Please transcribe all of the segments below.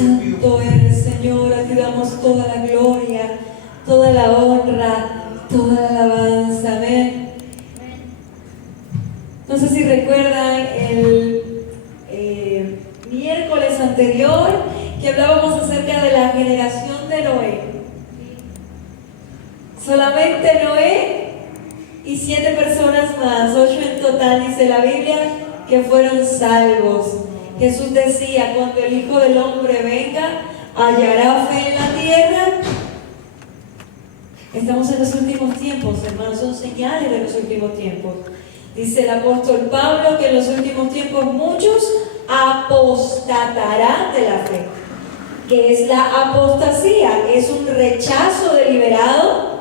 Santo eres, Señor, a ti damos toda la gloria, toda la honra, toda la alabanza. Amén. No sé si recuerdan el miércoles anterior que hablábamos acerca de la generación de Noé. Solamente Noé y 7 personas más, 8 en total, dice la Biblia, que fueron salvos. Jesús decía, cuando el Hijo del Hombre venga, ¿hallará fe en la tierra? Estamos en los últimos tiempos, hermanos, son señales de los últimos tiempos. Dice el apóstol Pablo que en los últimos tiempos muchos apostatarán de la fe. ¿Qué es la apostasía? Es un rechazo deliberado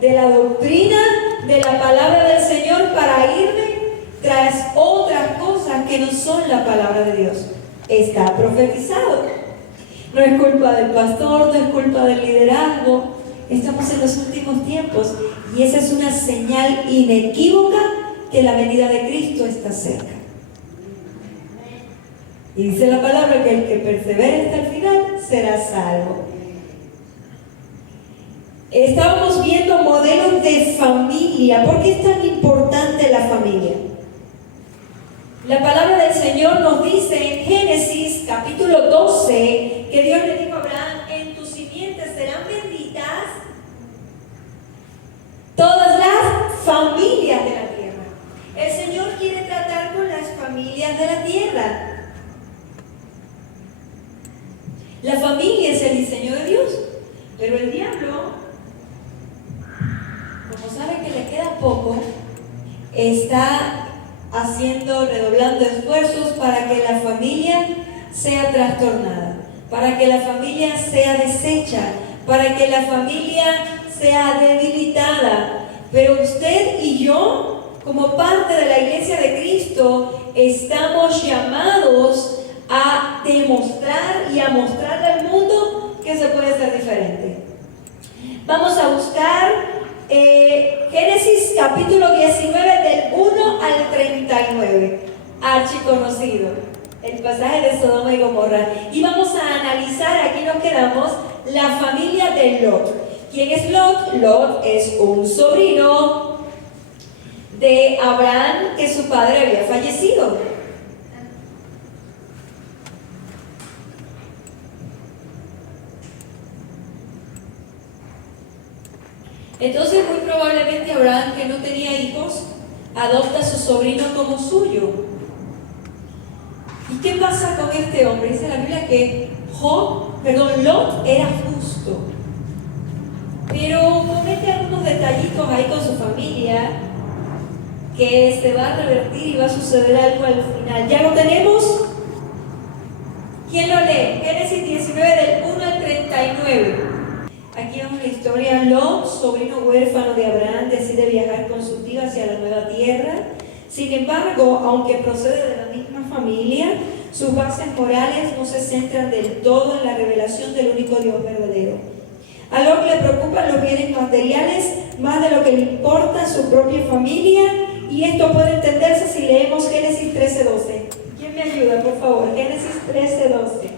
de la doctrina, de la palabra del Señor para irme tras otras cosas que no son la palabra de Dios. Está profetizado. No es culpa del pastor, no es culpa del liderazgo. Estamos en los últimos tiempos y esa es una señal inequívoca que la venida de Cristo está cerca. Y dice la palabra que el que persevere hasta el final será salvo. Estábamos viendo modelos de familia. ¿Por qué es tan importante la familia? La palabra del Señor nos dice en Génesis capítulo 12 que Dios le dijo a Abraham: en tus simientes serán benditas todas las familias de la tierra. El Señor quiere tratar con las familias de la tierra. La familia es el diseño de Dios, pero el diablo, como sabe que le queda poco, está redoblando esfuerzos para que la familia sea trastornada, para que la familia sea deshecha, para que la familia sea debilitada. Pero usted y yo, como parte de la iglesia de Cristo, estamos llamados a demostrar y a mostrarle al mundo que se puede ser diferente. Vamos a buscar Génesis capítulo 19 del 1 al 39, archiconocido, el pasaje de Sodoma y Gomorra. Y vamos a analizar, aquí nos quedamos, la familia de Lot. ¿Quién es Lot? Lot es un sobrino de Abraham que su padre había fallecido. Entonces, muy probablemente Abraham, que no tenía hijos, adopta a su sobrino como suyo. ¿Y qué pasa con este hombre? Dice la Biblia que Lot era justo, pero comete algunos detallitos ahí con su familia que se va a revertir y va a suceder algo al final. ¿Ya lo tenemos? ¿Quién lo lee? Génesis 19 del 1 al 39. Aquí vemos la historia. Lot, sobrino huérfano de Abraham, decide viajar con su tío hacia la nueva tierra. Sin embargo, aunque procede de la misma familia, sus bases morales no se centran del todo en la revelación del único Dios verdadero. A Lot le preocupan los bienes materiales más de lo que le importa su propia familia, y esto puede entenderse si leemos Génesis 13:12. ¿Quién me ayuda, por favor? Génesis 13:12.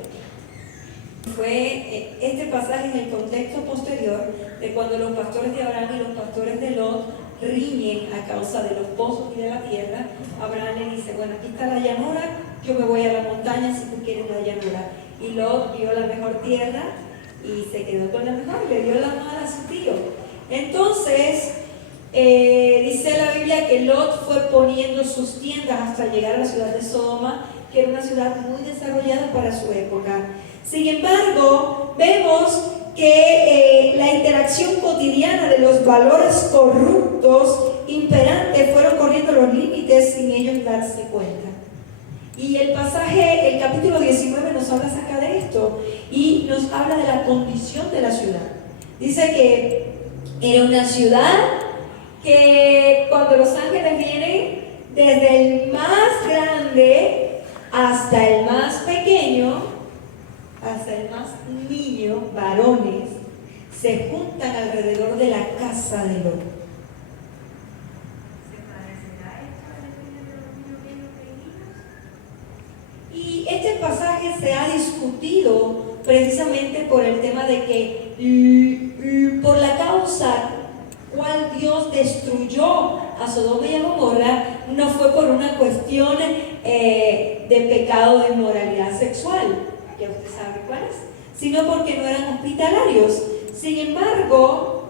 Fue este pasaje en el contexto posterior de cuando los pastores de Abraham y los pastores de Lot riñen a causa de los pozos y de la tierra. Abraham le dice: bueno, aquí está la llanura, yo me voy a la montaña si tú quieres la llanura. Y Lot vio la mejor tierra y se quedó con la mejor, le dio la mala a su tío. Entonces, dice la Biblia que Lot fue poniendo sus tiendas hasta llegar a la ciudad de Sodoma, que era una ciudad muy desarrollada para su época. Sin embargo, vemos que la interacción cotidiana de los valores corruptos imperantes fueron corriendo los límites sin ellos darse cuenta. Y el pasaje, el capítulo 19 nos habla acerca de esto y nos habla de la condición de la ciudad. Dice que era una ciudad que cuando los ángeles vienen, desde el más grande hasta el más pequeño, hasta el más niño, varones, se juntan alrededor de la casa de Lot. ¿Se parecerá esto a la vida de los niños pequeños? Y este pasaje se se ha discutido precisamente por el tema de que por la causa cual Dios destruyó a Sodoma y a Gomorra no fue por una cuestión de pecado de inmoralidad sexual, ya usted sabe cuál es, sino porque no eran hospitalarios. Sin embargo,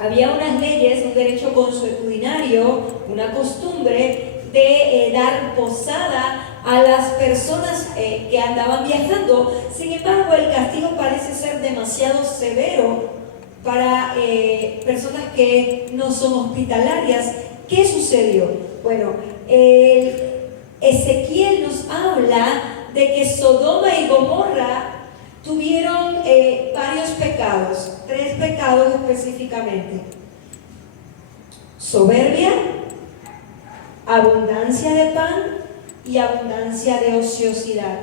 había unas leyes, un derecho consuetudinario, una costumbre de dar posada a las personas que andaban viajando. Sin embargo, el castigo parece ser demasiado severo para personas que no son hospitalarias. ¿Qué sucedió? Bueno, Ezequiel nos habla de que Sodoma y Gomorra tuvieron varios pecados, 3 pecados específicamente: soberbia, abundancia de pan y abundancia de ociosidad.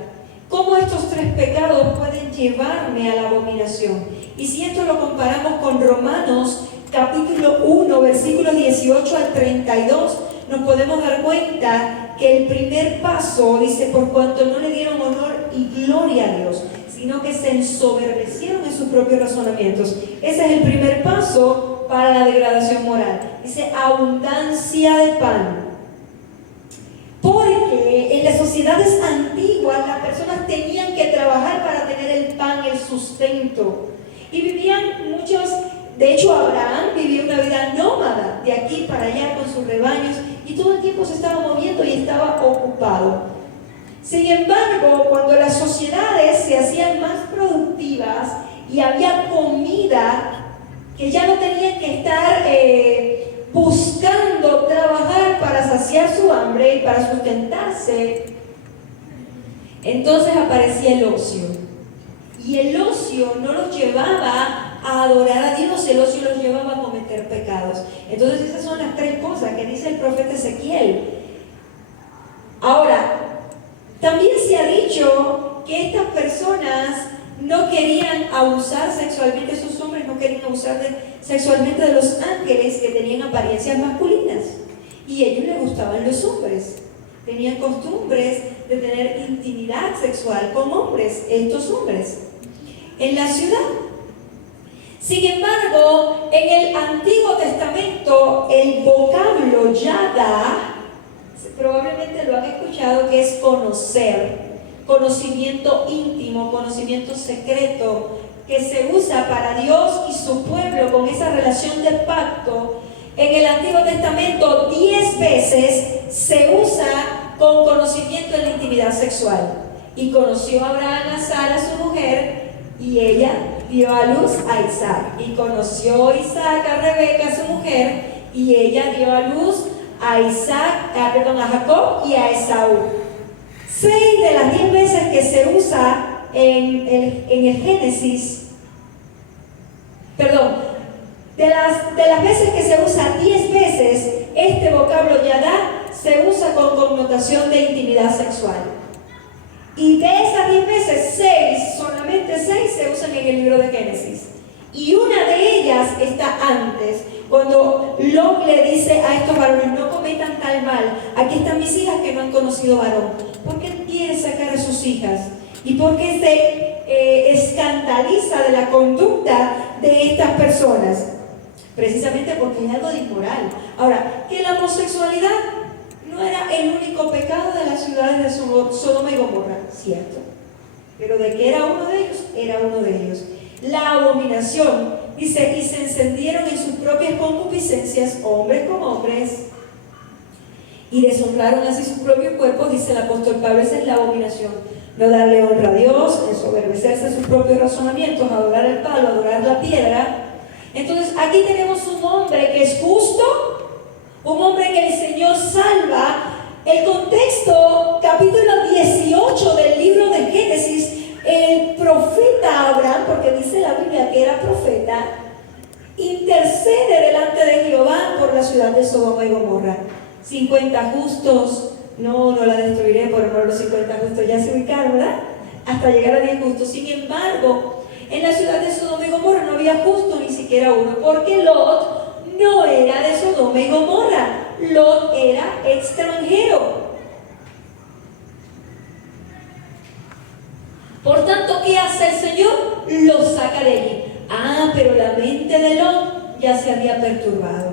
¿Cómo estos 3 pecados pueden llevarme a la abominación? Y si esto lo comparamos con Romanos capítulo 1, versículos 18 al 32, nos podemos dar cuenta que el primer paso dice: por cuanto no le dieron honor y gloria a Dios, sino que se ensoberbecieron en sus propios razonamientos. Ese es el primer paso para la degradación moral. Dice abundancia de pan. Porque en las sociedades antiguas las personas tenían que trabajar para tener el pan, el sustento. Y vivían muchos, de hecho Abraham vivía una vida nómada, de aquí para allá con sus rebaños, y todo el tiempo se estaba moviendo y estaba ocupado. Sin embargo, cuando las sociedades se hacían más productivas y había comida, que ya no tenían que estar buscando trabajar para saciar su hambre y para sustentarse, entonces aparecía el ocio. Y el ocio no los llevaba a adorar a Dios, el ocio los llevaba a cometer pecados. Entonces esas son las 3 cosas que dice el profeta Ezequiel. Ahora, también se ha dicho que estas personas no querían abusar sexualmente, esos hombres no querían abusar sexualmente de los ángeles que tenían apariencias masculinas, y a ellos les gustaban los hombres, tenían costumbres de tener intimidad sexual con hombres, estos hombres, en la ciudad. Sin embargo, en el Antiguo Testamento el vocablo yada, probablemente lo han escuchado, que es conocer, conocimiento íntimo, conocimiento secreto, que se usa para Dios y su pueblo con esa relación de pacto. En el Antiguo Testamento 10 veces se usa con conocimiento en la intimidad sexual. Y conoció Abraham a Sara, su mujer, y ella dio a luz a Isaac. Y conoció Isaac a Rebeca, su mujer, y ella dio a luz a Jacob y a Esaú. 6 de las 10 veces que se usa en el Génesis, de las veces que se usa 10 veces, este vocablo yadá se usa con connotación de intimidad sexual. Y de esas 10 veces, solamente 6 se usan en el libro de Génesis. Y una de ellas está antes, cuando Lot le dice a estos varones: no cometan tal mal, aquí están mis hijas que no han conocido varón. ¿Por qué quiere sacar a sus hijas? ¿Y por qué se escandaliza de la conducta de estas personas? Precisamente porque es algo de inmoral. Ahora, que la homosexualidad no era el único pecado de las ciudades de Sodoma y Gomorra, cierto, pero de que era uno de ellos, era uno de ellos. La abominación, dice, y se encendieron en sus propias concupiscencias, hombres con hombres, y deshonraron así sus propios cuerpos, dice el apóstol Pablo. Esa es la abominación: no darle honra a Dios, ensoberbecerse en sus propios razonamientos, adorar el palo, adorar la piedra. Entonces aquí tenemos un hombre que es justo, un hombre que el Señor salva. El contexto, capítulo 18 del libro de Génesis, el profeta Abraham, porque dice la Biblia que era profeta, intercede delante de Jehová por la ciudad de Sodoma y Gomorra. 50 justos, no la destruiré por amor a los 50 justos, ya se ubicaron, ¿verdad? Hasta llegar a 10 justos. Sin embargo, en la ciudad de Sodoma y Gomorra no había justo ni siquiera uno, porque Lot no era de Sodoma y Gomorra, Lot era extranjero. Por tanto, ¿qué hace el Señor? Lo saca de allí. Ah, pero la mente de Lot ya se había perturbado.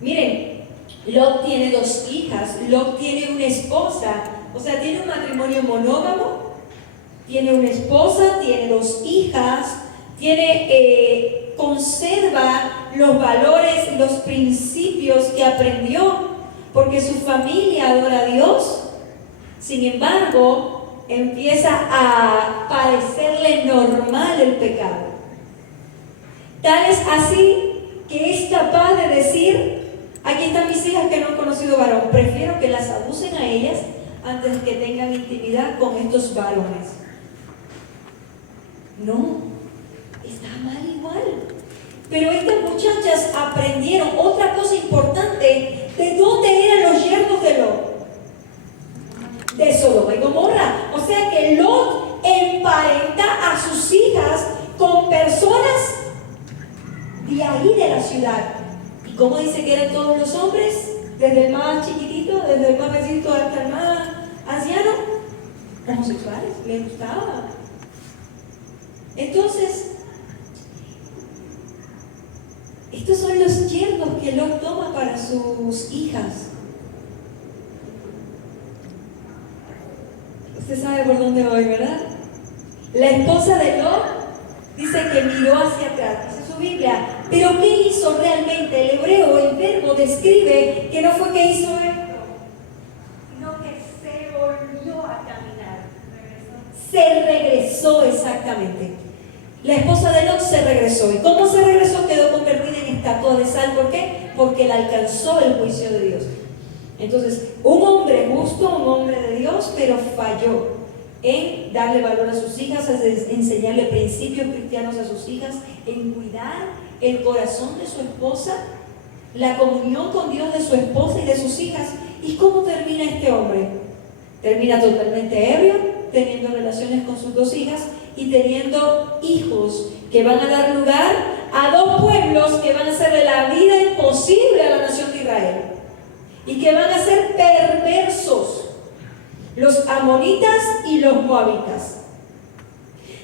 Miren, Lot tiene 2 hijas, Lot tiene una esposa, o sea, tiene un matrimonio monógamo, tiene una esposa, tiene 2 hijas, conserva los valores, los principios que aprendió, porque su familia adora a Dios. Sin embargo, empieza a parecerle normal el pecado. Tal es así que es capaz de decir: aquí están mis hijas que no han conocido varón, prefiero que las abusen a ellas antes de que tengan intimidad con estos varones. No, está mal igual. Pero estas muchachas aprendieron otra cosa importante. ¿De dónde eran los yernos de Lot? De Sodoma y Gomorra. O sea que Lot emparenta a sus hijas con personas de ahí de la ciudad. ¿Y cómo dice que eran todos los hombres? Desde el más chiquitito, desde el más besito hasta el más anciano, homosexuales, les gustaba. Entonces, estos son los yernos que Lot toma para sus hijas. Usted sabe por dónde voy, ¿verdad? La esposa de Lot dice que miró hacia atrás, dice su Biblia. Pero ¿qué hizo realmente? El hebreo, el verbo, describe que no fue que hizo esto, sino que se volvió a caminar. Se regresó exactamente. La esposa de Lot se regresó. ¿Y cómo se regresó? Quedó convertida en estatua de sal. ¿Por qué? Porque la alcanzó el juicio de Dios. Entonces, un hombre justo, un hombre de Dios, pero falló en darle valor a sus hijas, en enseñarle principios cristianos a sus hijas, en cuidar el corazón de su esposa, la comunión con Dios de su esposa y de sus hijas. ¿Y cómo termina este hombre? Termina totalmente ebrio, teniendo relaciones con sus 2 hijas y teniendo hijos que van a dar lugar a 2 pueblos que van a hacerle la vida imposible a la nación de Israel y que van a ser perversos, los amonitas y los moabitas.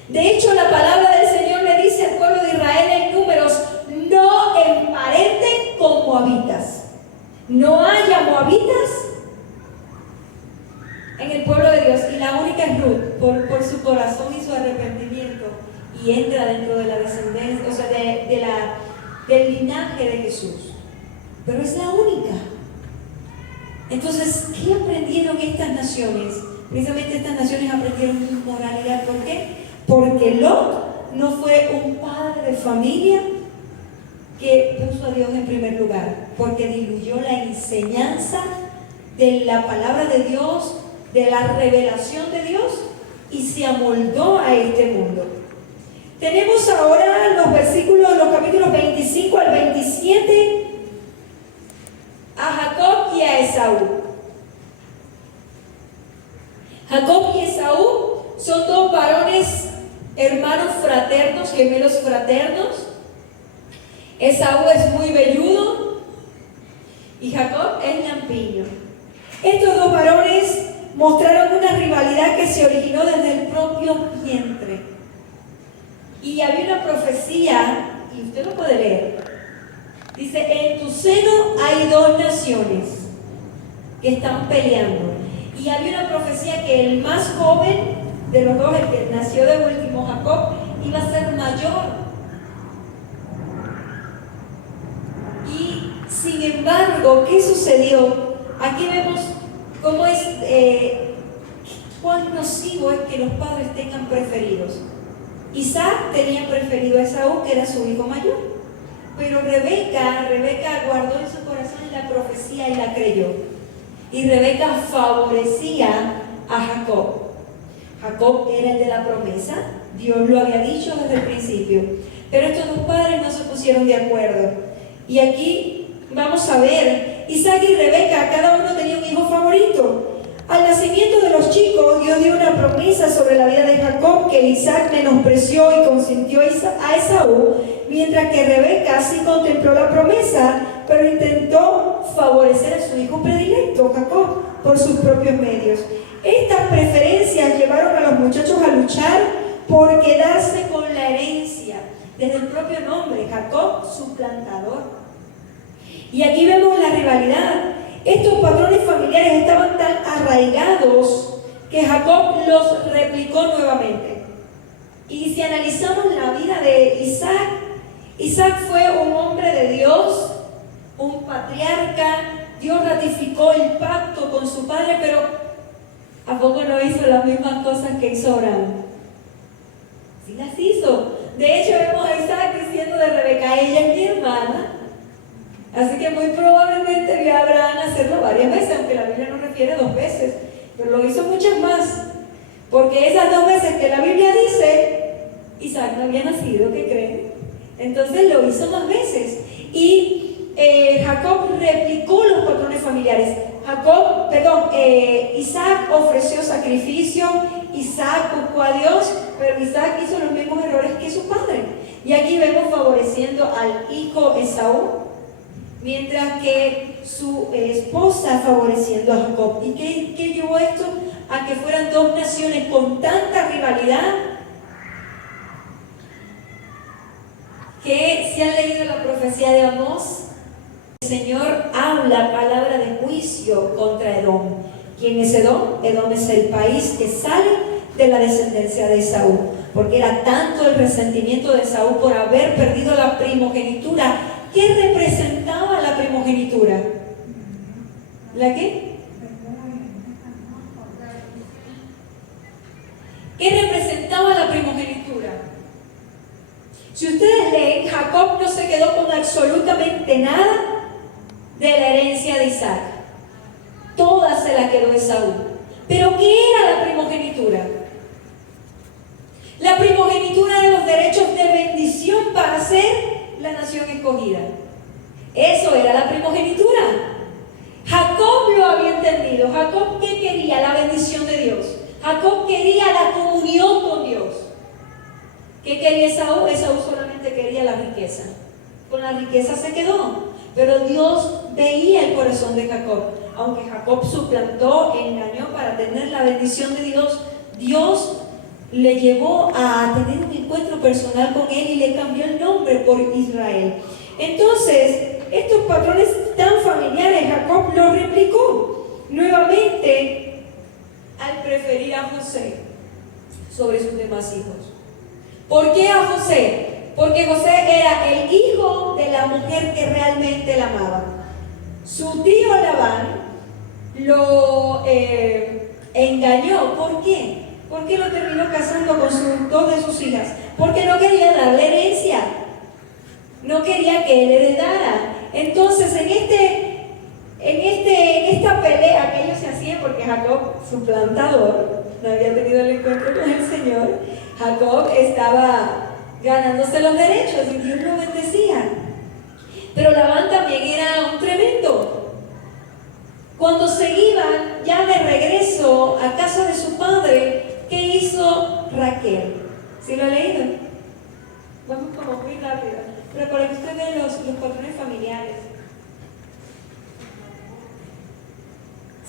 De hecho, la palabra del Señor le dice al pueblo de Israel en Números: no emparenten con moabitas. No haya moabitas en el pueblo de Dios. Y la única es Ruth, por su corazón y su arrepentimiento, y entra dentro de la descendencia, o sea, del linaje de Jesús. Pero es la única. Entonces, ¿qué aprendieron estas naciones? Precisamente estas naciones aprendieron inmoralidad. ¿Por qué? Porque Lot no fue un padre de familia que puso a Dios en primer lugar, porque diluyó la enseñanza de la palabra de Dios, de la revelación de Dios, y se amoldó a este mundo. Tenemos ahora los capítulos 25 al 27, a Jacob y a Esaú. Jacob y Esaú son 2 varones, hermanos fraternos, gemelos fraternos. Esaú es muy velludo y Jacob es lampiño. Estos 2 varones mostraron una rivalidad que se originó desde el propio vientre. Y había una profecía, y usted lo puede leer. Dice: en tu seno hay 2 naciones que están peleando. Y había una profecía que el más joven de los 2, el que nació de último, Jacob, iba a ser mayor. Y sin embargo, ¿qué sucedió? Aquí vemos cómo es, cuán nocivo es que los padres tengan preferidos. Isaac tenía preferido a Esaú, que era su hijo mayor. Pero Rebeca guardó en su corazón la profecía y la creyó. Y Rebeca favorecía a Jacob. Jacob era el de la promesa, Dios lo había dicho desde el principio. Pero estos 2 padres no se pusieron de acuerdo. Y aquí vamos a ver, Isaac y Rebeca, cada uno tenía un hijo favorito. Al nacimiento de los chicos, Dios dio una promesa sobre la vida de Jacob que Isaac menospreció y consintió a Esaú, mientras que Rebeca sí contempló la promesa, pero intentó favorecer a su hijo predilecto, Jacob, por sus propios medios. Estas preferencias llevaron a los muchachos a luchar por quedarse con la herencia. Desde el propio nombre, Jacob, suplantador. Y aquí vemos la rivalidad. Estos patrones familiares estaban tan arraigados que Jacob los replicó nuevamente. Y si analizamos la vida de Isaac, Isaac fue un hombre de Dios, un patriarca. Dios ratificó el pacto con su padre, pero ¿a poco no hizo las mismas cosas que hizo Abraham? Sí las hizo. De hecho, vemos a Isaac diciendo de Rebeca: ella es mi hermana. Así que muy probablemente vio a Abraham hacerlo varias veces, aunque la Biblia no refiere 2 veces, pero lo hizo muchas más. Porque esas 2 veces que la Biblia dice, Isaac no había nacido, ¿qué creen? Entonces lo hizo 2 veces. Y Jacob replicó los patrones familiares. Isaac ofreció sacrificio, Isaac buscó a Dios, pero Isaac hizo los mismos errores que su padre. Y aquí vemos favoreciendo al hijo Esaú, mientras que su esposa favoreciendo a Jacob. ¿Y qué llevó esto? A que fueran 2 naciones con tanta rivalidad que, si han leído la profecía de Amós, el Señor habla palabra de juicio contra Edom. ¿Quién es Edom? Edom es el país que sale de la descendencia de Esaú, porque era tanto el resentimiento de Esaú por haber perdido la primogenitura. ¿Qué representaba la primogenitura? ¿La qué? ¿Qué representaba la primogenitura? Si ustedes leen, Jacob no se quedó con absolutamente nada de la herencia de Isaac. Toda se la quedó Esaú. ¿Pero qué era la primogenitura? La primogenitura de los derechos de bendición para ser la nación escogida. Eso era la primogenitura. Jacob lo había entendido. Jacob, ¿qué quería? La bendición de Dios. Jacob quería la comunión con Dios. ¿Qué quería Esaú? Esaú solamente quería la riqueza. Con la riqueza se quedó. Pero Dios veía el corazón de Jacob. Aunque Jacob suplantó, engañó para tener la bendición de Dios, Dios le llevó a tener un encuentro personal con él y le cambió el nombre por Israel. Entonces, estos patrones tan familiares, Jacob los replicó nuevamente al preferir a José sobre sus demás hijos. ¿Por qué a José? Porque José era el hijo de la mujer que realmente la amaba. Su tío Labán lo engañó. ¿Por qué? ¿Por qué lo terminó casando con 2 de sus hijas? Porque no quería darle herencia. No quería que él heredara. Entonces, en esta pelea que ellos se hacían, porque Jacob, su plantador, no había tenido el encuentro con el Señor, Jacob estaba ganándose los derechos y Dios lo bendecía. Pero Labán también era un tremendo. Cuando se iban ya de regreso a casa de su padre, ¿qué hizo Raquel? ¿Sí lo ha leído? Vamos como muy rápido, pero para que usted vea los patrones familiares.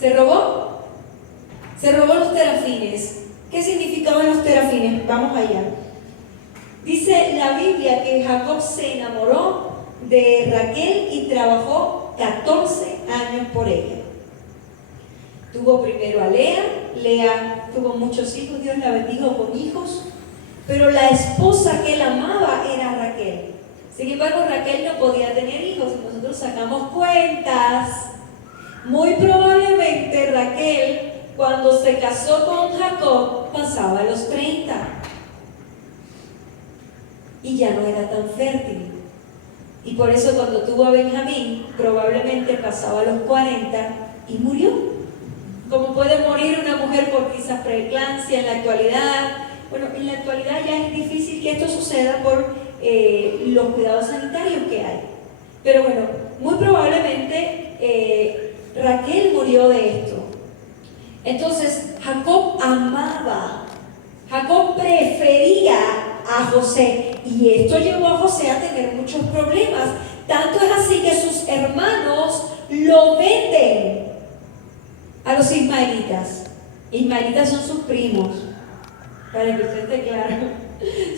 ¿Se robó? Se robó los terafines. ¿Qué significaban los terafines? Vamos allá. Dice la Biblia que Jacob se enamoró de Raquel y trabajó 14 años por ella. Tuvo primero a Lea. Lea tuvo muchos hijos, Dios la bendijo con hijos, pero la esposa que él amaba era Raquel. Sin embargo, Raquel no podía tener hijos. Nosotros sacamos cuentas. Muy probablemente Raquel, cuando se casó con Jacob, pasaba los 30 y ya no era tan fértil. Y por eso cuando tuvo a Benjamín, probablemente pasaba los 40 y murió. Como puede morir una mujer por quizás preeclampsia en la actualidad. Bueno, en la actualidad ya es difícil que esto suceda por los cuidados sanitarios que hay. Pero bueno, muy probablemente Raquel murió de esto. Entonces, Jacob amaba, Jacob prefería a José, y esto llevó a José a tener muchos problemas. Tanto es así que sus hermanos lo venden a los ismaelitas. Ismaelitas son sus primos, para que usted esté claro.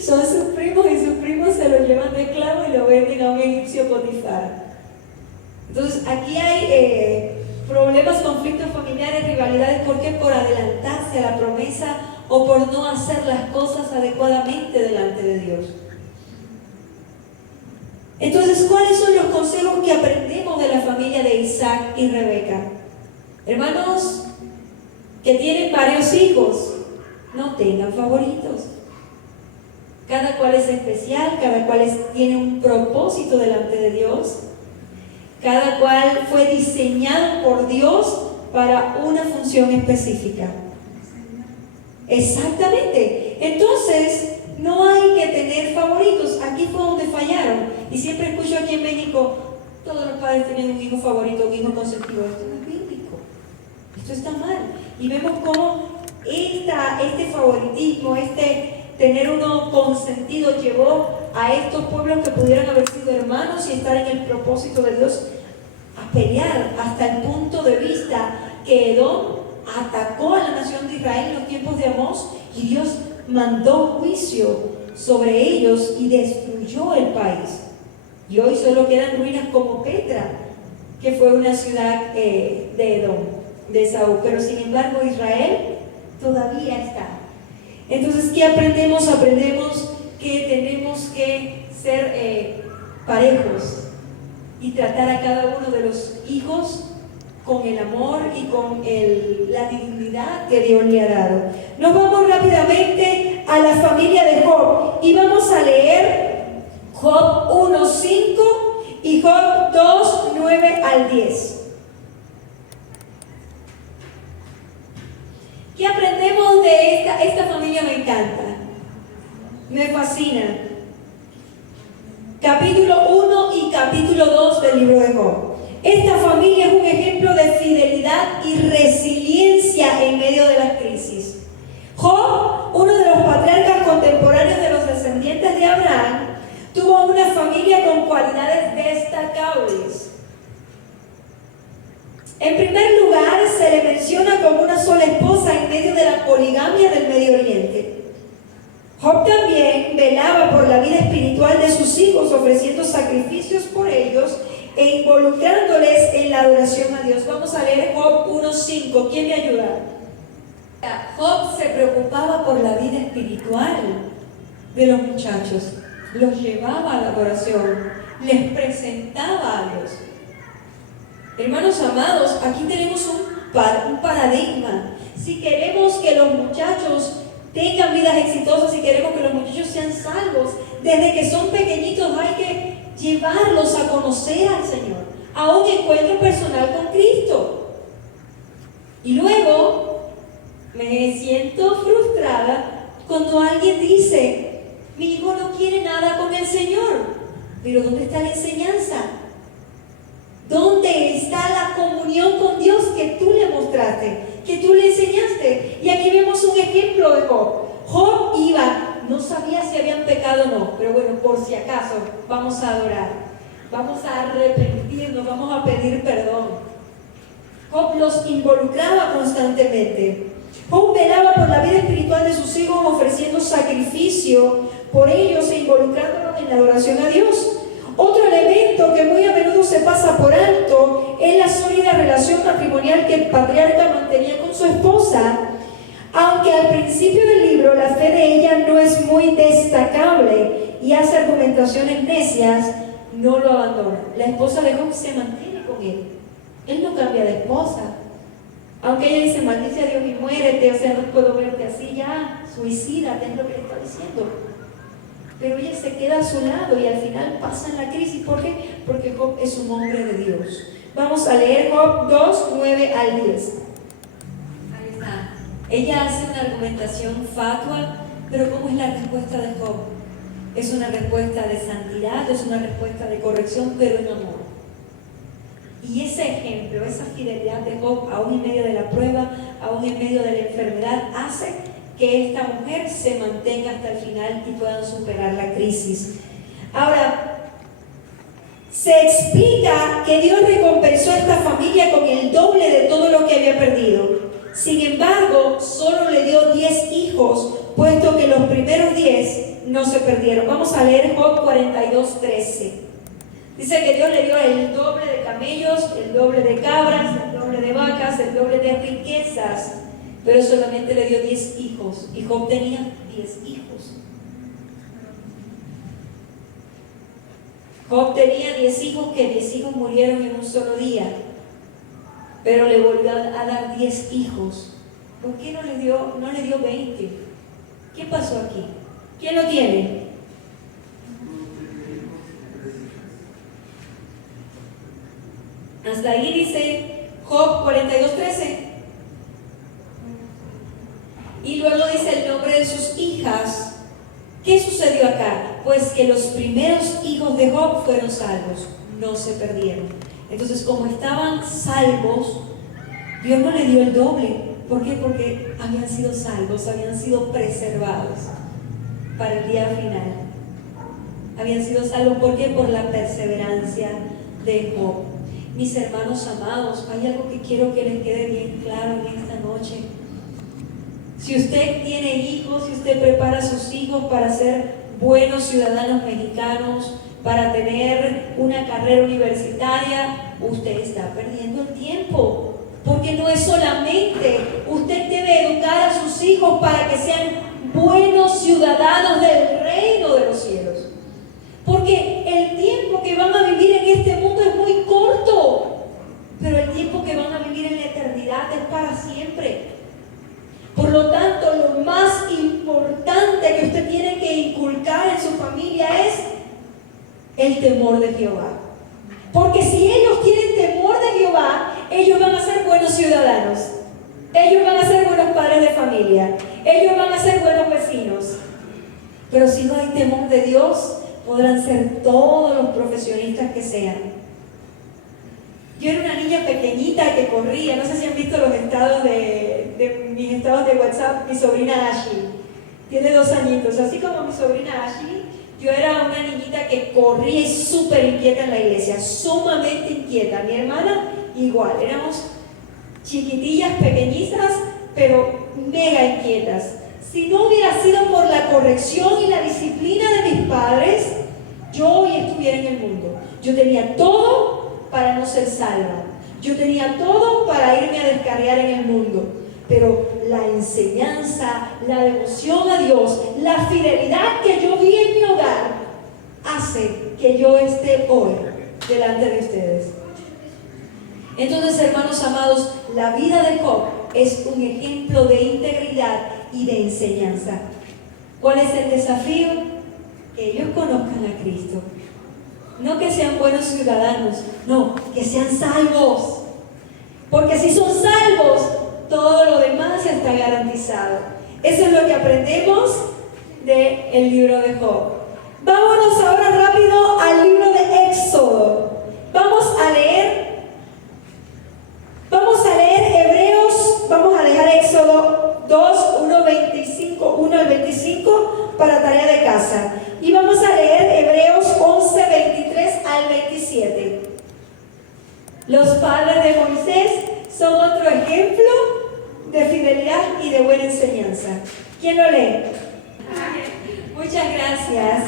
Son sus primos y sus primos se lo llevan de esclavo y lo venden a un egipcio Potifar. Entonces aquí hay problemas, conflictos familiares, rivalidades. ¿Por qué? Por adelantarse a la promesa o por no hacer las cosas adecuadamente delante de Dios. Entonces, ¿cuáles son los consejos que aprendemos de la familia de Isaac y Rebeca? Hermanos que tienen varios hijos, no tengan favoritos. Cada cual es especial, cada cual tiene un propósito delante de Dios. Cada cual fue diseñado por Dios para una función específica. Exactamente. Entonces, no hay que tener favoritos. Aquí fue donde fallaron. Y siempre escucho aquí en México, todos los padres tienen un hijo favorito, un hijo consentido. Esto no es bíblico. Esto está mal. Y vemos cómo este favoritismo, tener uno consentido llevó a estos pueblos que pudieran haber sido hermanos y estar en el propósito de Dios a pelear hasta el punto de vista que Edom atacó a la nación de Israel en los tiempos de Amós y Dios mandó juicio sobre ellos y destruyó el país. Y hoy solo quedan ruinas como Petra, que fue una ciudad de Edom, de Saúl. Pero sin embargo Israel todavía está. Entonces, ¿qué aprendemos? Aprendemos que tenemos que ser parejos y tratar a cada uno de los hijos con el amor y con la dignidad que Dios le ha dado. Nos vamos rápidamente a la familia de Job y vamos a leer Job 1:5 y Job 2:9 al 10. ¿Qué aprendemos de esta familia? Me encanta, me fascina. Capítulo 1 y capítulo 2 del libro de Job. Esta familia es un ejemplo de fidelidad y resiliencia en medio de las crisis. Job, uno de los patriarcas contemporáneos de los descendientes de Abraham, tuvo una familia con cualidades destacables. En primer lugar, se le menciona como una sola esposa en medio de la poligamia del Medio Oriente. Job también velaba por la vida espiritual de sus hijos, ofreciendo sacrificios por ellos e involucrándoles en la adoración a Dios. Vamos a leer Job 1:5. ¿Quién me ayuda? Job se preocupaba por la vida espiritual de los muchachos. Los llevaba a la adoración, les presentaba a Dios. Hermanos amados, aquí tenemos un paradigma. Si queremos que los muchachos tengan vidas exitosas, si queremos que los muchachos sean salvos, desde que son pequeñitos hay que llevarlos a conocer al Señor, a un encuentro personal con Cristo. Y luego me siento frustrada cuando alguien dice: mi hijo no quiere nada con el Señor. Pero ¿dónde está la enseñanza? ¿Dónde está la comunión con Dios que tú le mostraste, que tú le enseñaste? Y aquí vemos un ejemplo de Job. Job iba, no sabía si habían pecado o no, pero bueno, por si acaso, vamos a adorar, vamos a arrepentirnos, vamos a pedir perdón. Job los involucraba constantemente. Job velaba por la vida espiritual de sus hijos, ofreciendo sacrificio por ellos e involucrándolos en la adoración a Dios. Otro elemento que muy a menudo se pasa por alto es la sólida relación matrimonial que el patriarca mantenía con su esposa. Aunque al principio del libro la fe de ella no es muy destacable y hace argumentaciones necias, no lo abandona. La esposa de Job se mantiene con él. Él no cambia de esposa. Aunque ella dice: maldice a Dios y muérete, o sea, no puedo verte así, ya, suicídate, es lo que le está diciendo. Pero ella se queda a su lado y al final pasa en la crisis. ¿Por qué? Porque Job es un hombre de Dios. Vamos a leer Job 2:9 al 10. Ahí está. Ella hace una argumentación fatua, pero ¿cómo es la respuesta de Job? Es una respuesta de santidad, es una respuesta de corrección, pero en amor. Y ese ejemplo, esa fidelidad de Job, aún en medio de la prueba, aún en medio de la enfermedad, hace que esta mujer se mantenga hasta el final y puedan superar la crisis. Ahora, se explica que Dios recompensó a esta familia con el doble de todo lo que había perdido. Sin embargo, solo le dio 10 hijos, puesto que los primeros 10 no se perdieron. Vamos a leer Job 42:13. Dice que Dios le dio el doble de camellos, el doble de cabras, el doble de vacas, el doble de riquezas, pero solamente le dio 10 hijos. Y Job tenía 10 hijos. Job tenía 10 hijos, que 10 hijos murieron en un solo día, pero le volvió a dar 10 hijos. ¿Por qué no le dio 20? ¿Qué pasó aquí? ¿Quién lo tiene? Hasta ahí dice Job 42:13. Y luego dice el nombre de sus hijas. ¿Qué sucedió acá? Pues que los primeros hijos de Job fueron salvos, no se perdieron. Entonces, como estaban salvos, Dios no le dio el doble. ¿Por qué? Porque habían sido salvos, habían sido preservados para el día final. Habían sido salvos, ¿por qué? Por la perseverancia de Job. Mis hermanos amados, hay algo que quiero que les quede bien claro en esta noche. Si usted tiene hijos, si usted prepara a sus hijos para ser buenos ciudadanos mexicanos, para tener una carrera universitaria, usted está perdiendo el tiempo. Porque no es solamente, usted debe educar a sus hijos para que sean buenos ciudadanos del reino de los cielos. Porque el tiempo que van a vivir en este mundo es muy corto, pero el tiempo que van a vivir en la eternidad es para siempre. Por lo tanto, lo más importante que usted tiene que inculcar en su familia es el temor de Jehová. Porque si ellos tienen temor de Jehová, ellos van a ser buenos ciudadanos. Ellos van a ser buenos padres de familia. Ellos van a ser buenos vecinos. Pero si no hay temor de Dios, podrán ser todos los profesionistas que sean. Yo era una niña pequeñita que corría. No sé si han visto los estados de mis estados de WhatsApp. Mi sobrina Ashley tiene 2 añitos. Así como mi sobrina Ashley, yo era una niñita que corría y súper inquieta en la iglesia, sumamente inquieta. Mi hermana igual, éramos chiquitillas, pequeñitas, pero mega inquietas. Si no hubiera sido por la corrección y la disciplina de mis padres, yo hoy estuviera en el mundo. Yo tenía todo para no ser salva. Yo tenía todo para irme a descarriar en el mundo. Pero la enseñanza, la devoción a Dios, la fidelidad que yo vi en mi hogar, hace que yo esté hoy delante de ustedes. Entonces, hermanos amados, la vida de Job es un ejemplo de integridad y de enseñanza. ¿Cuál es el desafío? Que ellos conozcan a Cristo. No que sean buenos ciudadanos, no, que sean salvos. Porque si son salvos, todo lo demás ya está garantizado. Eso es lo que aprendemos del libro de Job. Vámonos ahora rápido al libro de Éxodo. Vamos a leer Hebreos, vamos a dejar Éxodo 2, 1 al 25 para tarea de casa. Y vamos a leer Hebreos 11, 23 al 27. Los padres de Moisés son otro ejemplo de fidelidad y de buena enseñanza. ¿Quién lo lee? Muchas gracias.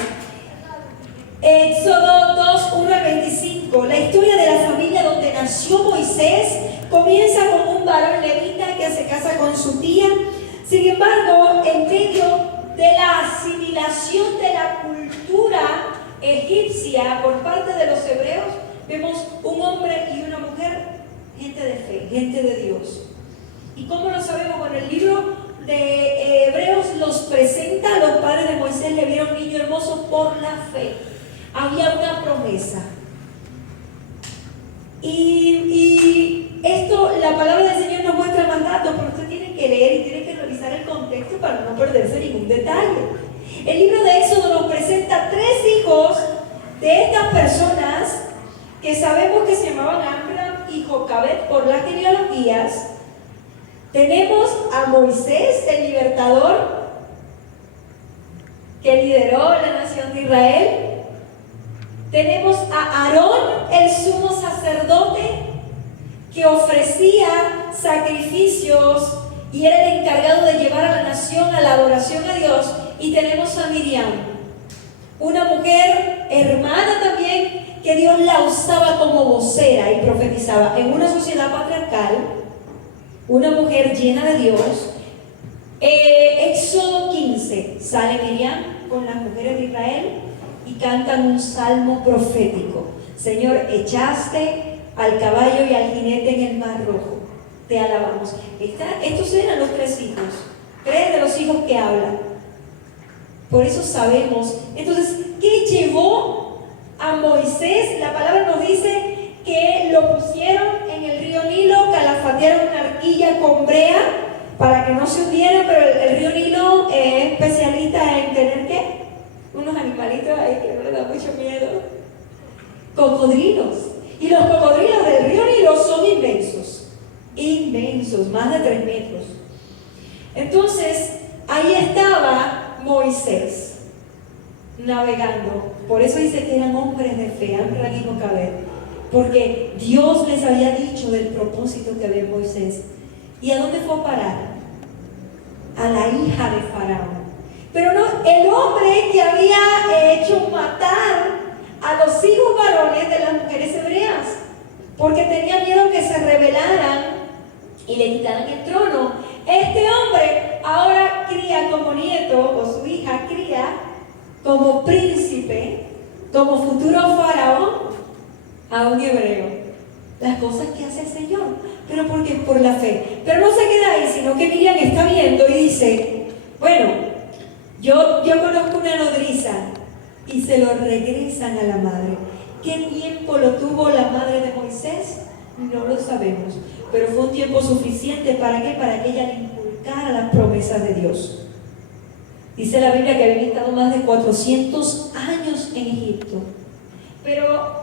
Éxodo 2, 1 al 25. La historia de la familia donde nació Moisés comienza con un varón levita que se casa con su tía. Sin embargo, en medio de la asimilación de la cultura egipcia por parte de los hebreos, vemos un hombre y una mujer, gente de fe, gente de Dios. ¿Y cómo lo sabemos? Bueno, el libro de Hebreos los presenta. Los padres de Moisés le vieron un niño hermoso por la fe. Había una promesa. Y esto, la palabra del Señor nos muestra más datos, pero usted tiene que leer y tiene que revisar el contexto para no perderse ningún detalle. El libro de Éxodo nos presenta 3 hijos de estas personas que sabemos que se llamaban Amram y Jocabed por las genealogías. Tenemos a Moisés, el libertador, que lideró la nación de Israel. Tenemos a Aarón, el sumo sacerdote, que ofrecía sacrificios y era el encargado de llevar a la nación a la adoración a Dios. Y tenemos a Miriam, una mujer hermana también, que Dios la usaba como vocera y profetizaba. En una sociedad patriarcal, una mujer llena de Dios. Éxodo 15, sale Miriam con las mujeres de Israel y cantan un salmo profético. Señor, echaste al caballo y al jinete en el mar rojo, te alabamos. Estos eran los 3 hijos, 3 de los hijos que hablan. Por eso sabemos. Entonces, ¿qué llevó a Moisés? La palabra nos dice que lo pusieron en el río Nilo, calafatearon una arquilla con brea para que no se hundiera, pero el río Nilo es especialista en tener ¿qué? Unos animalitos ahí que no le da mucho miedo. Cocodrilos. Y los cocodrilos del río Nilo son inmensos. Inmensos, más de 3 metros. Entonces, ahí estaba Moisés navegando. Por eso dice que eran hombres de fe, Amran Cabed, porque Dios les había dicho del propósito que había en Moisés. ¿Y a dónde fue a parar? A la hija de Faraón. Pero no, el hombre que había hecho matar a los hijos varones de las mujeres hebreas, porque tenía miedo que se rebelaran y le quitaran el trono. Este hombre ahora cría como nieto, o su hija cría como príncipe, como futuro faraón, a un hebreo. Las cosas que hace el Señor, pero porque es por la fe. Pero no se queda ahí, sino que Miriam está viendo y dice, bueno, yo conozco una nodriza, y se lo regresan a la madre. ¿Qué tiempo lo tuvo la madre de Moisés? No lo sabemos, pero fue un tiempo suficiente. ¿Para qué? Para que ella le inculcara las promesas de Dios. Dice la Biblia que habían estado más de 400 años en Egipto. Pero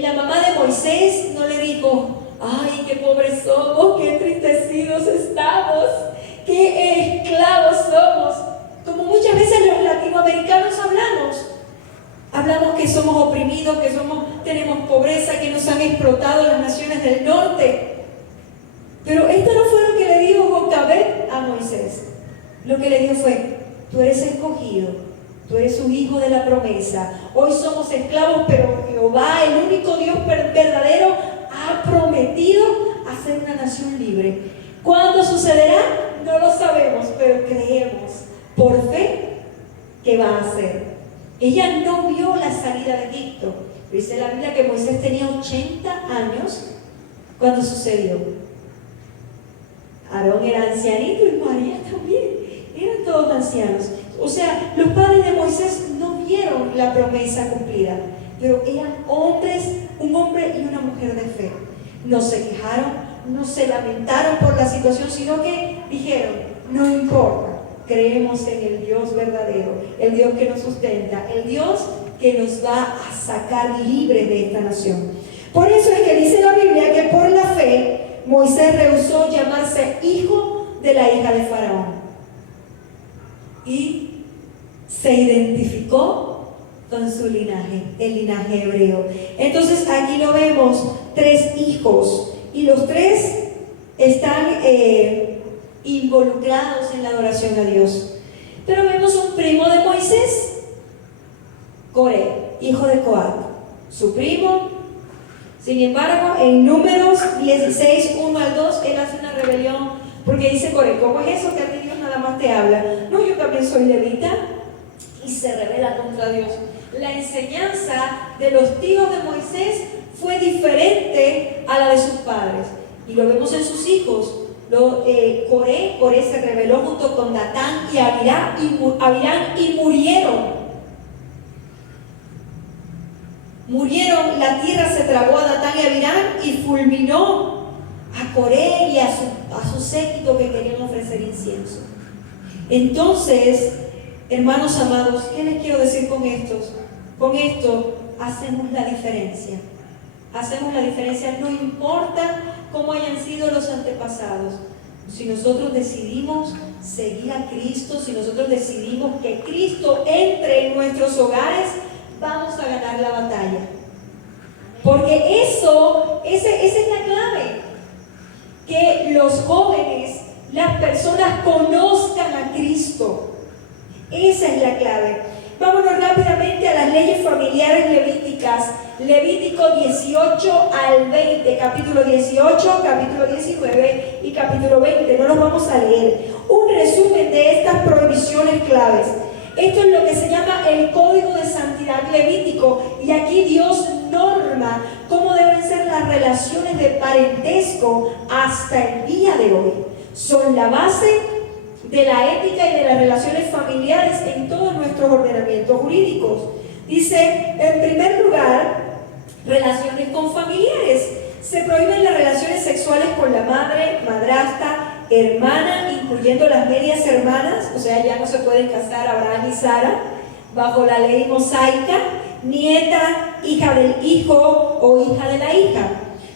la mamá de Moisés no le dijo, ay, qué pobres somos, qué entristecidos estamos, qué esclavos somos. Como muchas veces los latinoamericanos hablamos que somos oprimidos, que tenemos pobreza, que nos han explotado las naciones del norte. Pero esto no fue lo que le dijo Jocabed a Moisés. Lo que le dijo fue, tú eres escogido, tú eres un hijo de la promesa. Hoy somos esclavos, pero Jehová, el único Dios verdadero, ha prometido hacer una nación libre. ¿Cuándo sucederá? No lo sabemos, pero creemos por fe que va a ser. Ella no vio la salida de Egipto. Dice la Biblia que Moisés tenía 80 años cuando sucedió. Aarón era ancianito y María también. Eran todos ancianos. O sea, los padres de Moisés no vieron la promesa cumplida, pero eran hombres, un hombre y una mujer de fe. No se quejaron, no se lamentaron por la situación, sino que dijeron, no importa. Creemos en el Dios verdadero, el Dios que nos sustenta, el Dios que nos va a sacar libres de esta nación. Por eso es que dice la Biblia que por la fe Moisés rehusó llamarse hijo de la hija de Faraón y se identificó con su linaje, el linaje hebreo. Entonces aquí lo vemos, 3 hijos, y los 3 están involucrados en la adoración a Dios. Pero vemos un primo de Moisés, Coré, hijo de Coat, su primo. Sin embargo, en Números 16, 1 al 2, él hace una rebelión, porque dice Coré, ¿cómo es eso que a ti Dios nada más te habla? No, yo también soy levita, y se rebela contra Dios. La enseñanza de los tíos de Moisés fue diferente a la de sus padres, y lo vemos en sus hijos. Coré se rebeló junto con Datán y Abirán y murieron. La tierra se tragó a Datán y Abirán y fulminó a Coré y a su séquito que querían ofrecer incienso. Entonces, hermanos amados, ¿qué les quiero decir con esto? Con esto hacemos la diferencia. Hacemos la diferencia, no importa cómo hayan sido los antepasados. Si nosotros decidimos seguir a Cristo, si nosotros decidimos que Cristo entre en nuestros hogares, vamos a ganar la batalla. Porque esa es la clave. que los jóvenes, las personas conozcan a Cristo. Esa es la clave. Vámonos rápidamente a las leyes familiares levíticas. Levítico 18 al 20, capítulo 18, capítulo 19 y capítulo 20. No los vamos a leer. Un resumen de estas prohibiciones claves. Esto es lo que se llama el Código de Santidad Levítico, y aquí Dios norma cómo deben ser las relaciones de parentesco hasta el día de hoy. Son la base de la ética y de las relaciones familiares en todos nuestros ordenamientos jurídicos. Dice, en primer lugar, relaciones con familiares. Se prohíben las relaciones sexuales con la madre, madrastra, hermana, incluyendo las medias hermanas, o sea, ya no se pueden casar Abraham y Sara, bajo la ley mosaica, nieta, hija del hijo o hija de la hija.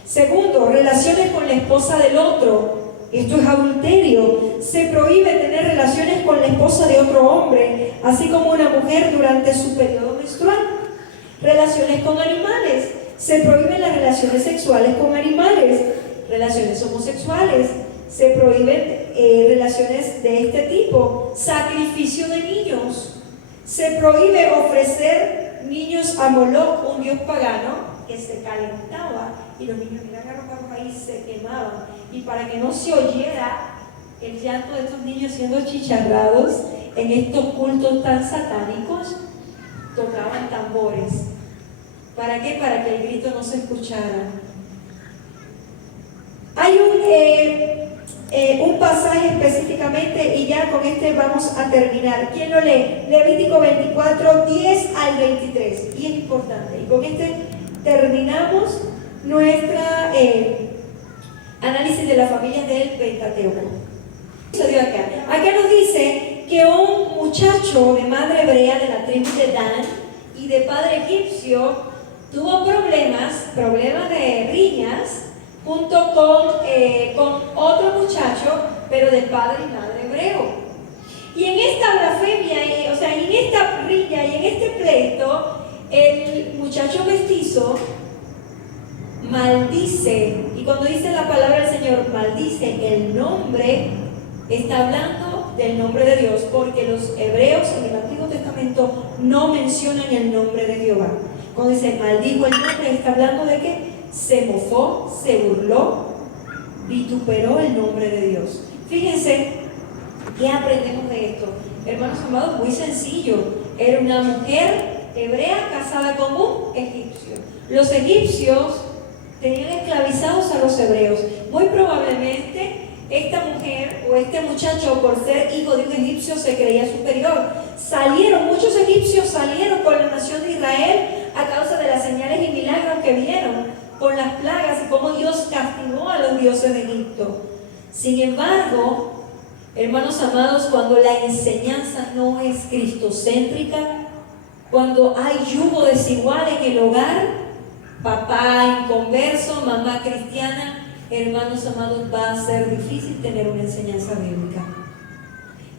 Segundo, relaciones con la esposa del otro. Esto es adulterio. Se prohíbe tener relaciones con la esposa de otro hombre, así como una mujer durante su periodo menstrual. Relaciones con animales. Se prohíben las relaciones sexuales con animales. Relaciones homosexuales. Se prohíben relaciones de este tipo. Sacrificio de niños. Se prohíbe ofrecer niños a Moloch, un dios pagano, que se calentaba y los niños eran arrojados ahí, se quemaban. Y para que no se oyera el llanto de estos niños siendo chicharrados en estos cultos tan satánicos, tocaban tambores. ¿Para qué? Para que el grito no se escuchara. Hay un pasaje específicamente, y ya con este vamos a terminar. ¿Quién lo lee? Levítico 24, 10 al 23. Y es importante. Y con este terminamos nuestra análisis de las familias del Pentateuco. Sucedió acá. Acá nos dice que un muchacho de madre hebrea de la tribu de Dan y de padre egipcio tuvo problemas de riñas junto con otro muchacho, pero de padre y madre hebreo. Y en esta blasfemia, o sea, en esta riña y en este pleito, el muchacho mestizo maldice, y cuando dice la palabra del Señor, maldice el nombre, está hablando del nombre de Dios, porque los hebreos en el Antiguo Testamento no mencionan el nombre de Jehová. Cuando dice maldijo el nombre, está hablando de que se mofó, se burló, vituperó el nombre de Dios. Fíjense, ¿qué aprendemos de esto? Hermanos amados, muy sencillo. Era una mujer hebrea casada con un egipcio. Los egipcios tenían esclavizados a los hebreos. Muy probablemente esta mujer o este muchacho, por ser hijo de un egipcio, se creía superior. Muchos egipcios salieron con la nación de Israel a causa de las señales y milagros que vieron, con las plagas y cómo Dios castigó a los dioses de Egipto. Sin embargo, hermanos amados, cuando la enseñanza no es cristocéntrica, cuando hay yugo desigual en el hogar, papá inconverso, mamá cristiana, hermanos amados, va a ser difícil tener una enseñanza bíblica.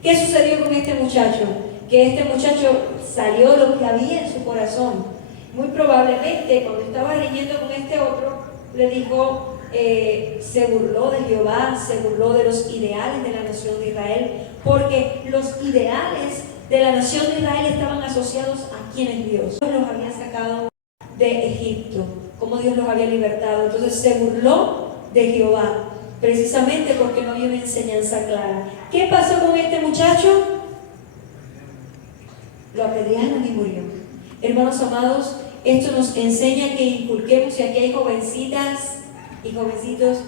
¿Qué sucedió con este muchacho? Que este muchacho salió lo que había en su corazón. Muy probablemente cuando estaba riñendo con este otro, le dijo, se burló de Jehová, se burló de los ideales de la nación de Israel, porque los ideales de la nación de Israel estaban asociados a quién es Dios. Dios los había sacado de Egipto, como Dios los había libertado. Entonces se burló de Jehová, precisamente porque no había una enseñanza clara. ¿Qué pasó con este muchacho? Lo apedrearon y murió. Hermanos amados, esto nos enseña que inculquemos, y aquí hay jovencitas y jovencitos,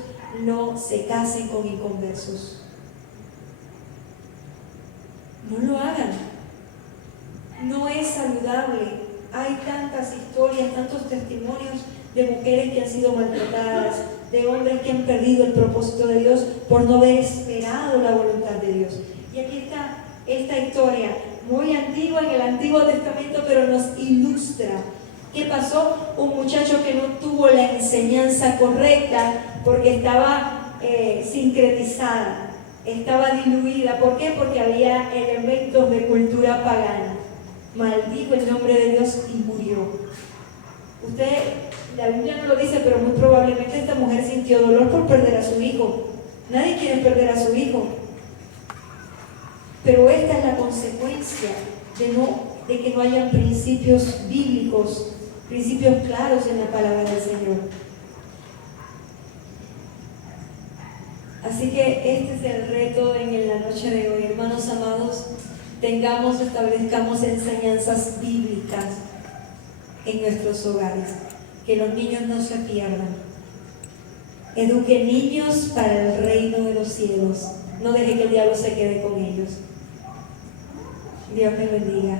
no se casen con inconversos. No lo hagan. No es saludable. Hay tantas historias, tantos testimonios de mujeres que han sido maltratadas, de hombres que han perdido el propósito de Dios por no haber esperado la voluntad de Dios. Y aquí está esta historia, muy antigua en el Antiguo Testamento, pero nos ilustra. ¿Qué pasó? Un muchacho que no tuvo la enseñanza correcta porque estaba sincretizada, estaba diluida. ¿Por qué? Porque había elementos de cultura pagana. Maldijo el nombre de Dios y murió. La Biblia no lo dice, pero muy probablemente esta mujer sintió dolor por perder a su hijo. Nadie quiere perder a su hijo. Pero esta es la consecuencia de que no hayan principios bíblicos, principios claros en la palabra del Señor. Así que este es el reto en la noche de hoy. Hermanos amados, establezcamos enseñanzas bíblicas en nuestros hogares. Que los niños no se pierdan. Eduque niños para el reino de los cielos. No deje que el diablo se quede con ellos. Dios me bendiga.